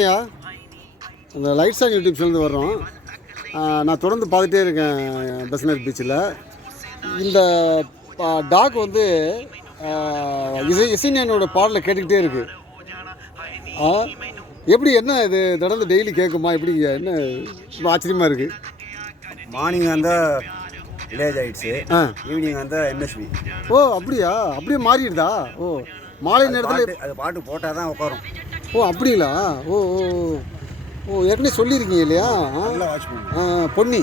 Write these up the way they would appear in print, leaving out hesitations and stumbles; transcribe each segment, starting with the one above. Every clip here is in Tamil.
ஐயா, இந்த லைட்ஸ் ஆன் யூடியூப் சேனல் வர்றோம். நான் தொடர்ந்து பார்த்துட்டே இருக்கேன் பெசன்ட் நகர் பீச்சில். இந்த டாக் வந்து இசைஞானியோட பாடலை கேட்டுக்கிட்டே இருக்கு. எப்படி என்ன இது தொடர்ந்து டெய்லி கேட்குமா? எப்படி என்ன ரொம்ப ஆச்சரியமாக இருக்குது. மார்னிங் வந்து வில்லேஜ் ஆகிடுச்சு, ஈவினிங் வந்து எம்எஸ்வி. ஓ அப்படியா? அப்படியே மாறிடுதா? ஓ மாலை நேரத்தில் அது பாட்டு போட்டால் தான் உட்காரும். ஓ அப்படிங்களா? ஓ ஓ ஓ ஏற்கனவே சொல்லியிருக்கீங்க இல்லையா? பொன்னி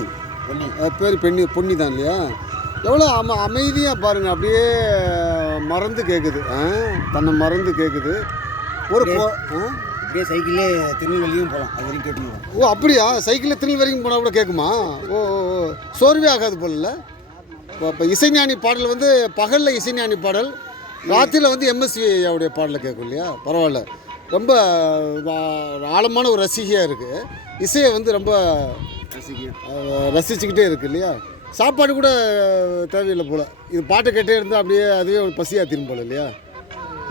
பேர் பொன்னி தான் இல்லையா? எவ்வளோ அமைதியாக பாருங்கள், அப்படியே மறந்து கேட்குது, தன்னை மறந்து கேட்குது. ஒரு அப்படியே சைக்கிளே திருநெல்வேலியும் போகலாம், அது வரைக்கும் கேட்கணும். ஓ அப்படியா? சைக்கிளில் திருநெல் வரைக்கும் போனால் கூட கேட்குமா? ஓ ஓ சோர்வே ஆகாது போல. இப்போ இசைஞானி பாடல் வந்து பகலில் இசைஞானி பாடல், ராத்திரியில் வந்து எம்எஸ்வி அவருடைய பாடலை கேட்கும் இல்லையா? பரவாயில்ல, ரொம்ப ஆழமான ஒரு ரசிகையாக இருக்குது. இசையை வந்து ரொம்ப ரசிச்சுக்கிட்டே இருக்குது இல்லையா? சாப்பாடு கூட தேவையில்லை போல், இது பாட்டை கேட்டே இருந்தால் அப்படியே அதுவே ஒரு பசியாக திரும்ப போல் இல்லையா?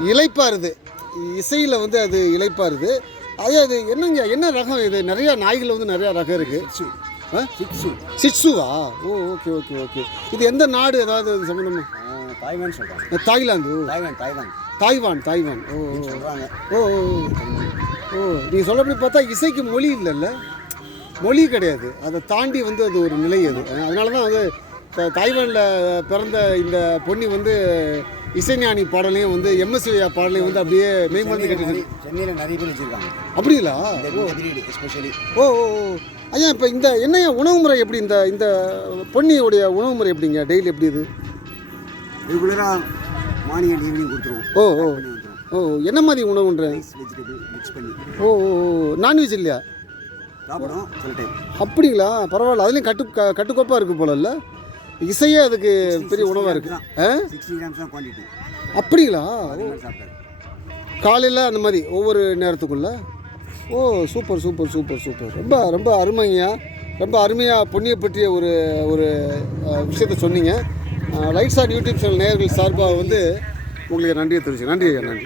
இளைப்பாருது, இசையில் வந்து அது இளைப்பாருது. அது என்னங்க, என்ன ரகம் இது? நிறையா நாய்கள் வந்து நிறையா ரகம் இருக்குது. சிட்சுவா? ஓ ஓகே ஓகே ஓகே. இது எந்த நாடு? ஏதாவது சம்மந்தமாக? தாய்வான் சொல்கிறாங்க. தாய்லாந்து? தாய்வான். ஓ ஓ ஓ ஓ நீங்கள் சொல்லப்படி பார்த்தா இசைக்கு மொழி இல்லைல்ல, மொழி கிடையாது. அதை தாண்டி வந்து அது ஒரு நிலை. அது அதனால தான் வந்து தாய்வானில் பிறந்த இந்த பொன்னி வந்து இசைஞானி பாடலையும் வந்து எம்எஸ்வி பாடலையும் வந்து அப்படியே மேம்படுத்தி கேட்டு சென்னையில் நிறைய பேர் வச்சுருக்காங்க. அப்படிங்களா? எஸ்பெஷலி. ஓ ஓ ஐயா, இப்போ இந்த என்னையா உணவு முறை எப்படி? இந்த இந்த பொன்னியோடைய உணவு முறை எப்படிங்க? டெய்லி எப்படி இது? ரெகுலராக மார்னிங் அண்ட் ஈவினிங் கொடுத்துருவோம். ஓ ஓ ஓ என்ன மாதிரி உணவுன்ற? வெஜிடபிள் மிக்ஸ் பண்ணி. ஓ ஓ நான்வெஜ் இல்லையா? சாப்பிடும் சில டைம். அப்படிங்களா? பரவாயில்ல, அதுலேயும் கட்டுக்கோப்பாக இருக்குது போல இல்லை? இசையே அதுக்கு பெரிய உணவாக இருக்குது. 60 grams தான் குவான்டிட்டி. அப்படிங்களா? காலையில் அந்த மாதிரி ஒவ்வொரு நேரத்துக்குள்ள? ஓ சூப்பர் சூப்பர் சூப்பர் சூப்பர். ரொம்ப ரொம்ப அருமையா, ரொம்ப அருமையாக பொன்னியை பற்றிய ஒரு ஒரு விஷயத்தை சொன்னீங்க. லைட்ஸ் ஆன் யூடியூப் சேனல் நேயர்கள் சார்பாக வந்து உங்களுக்கு நன்றியை தெரிவிச்சு. நன்றி ஐயா, நன்றி.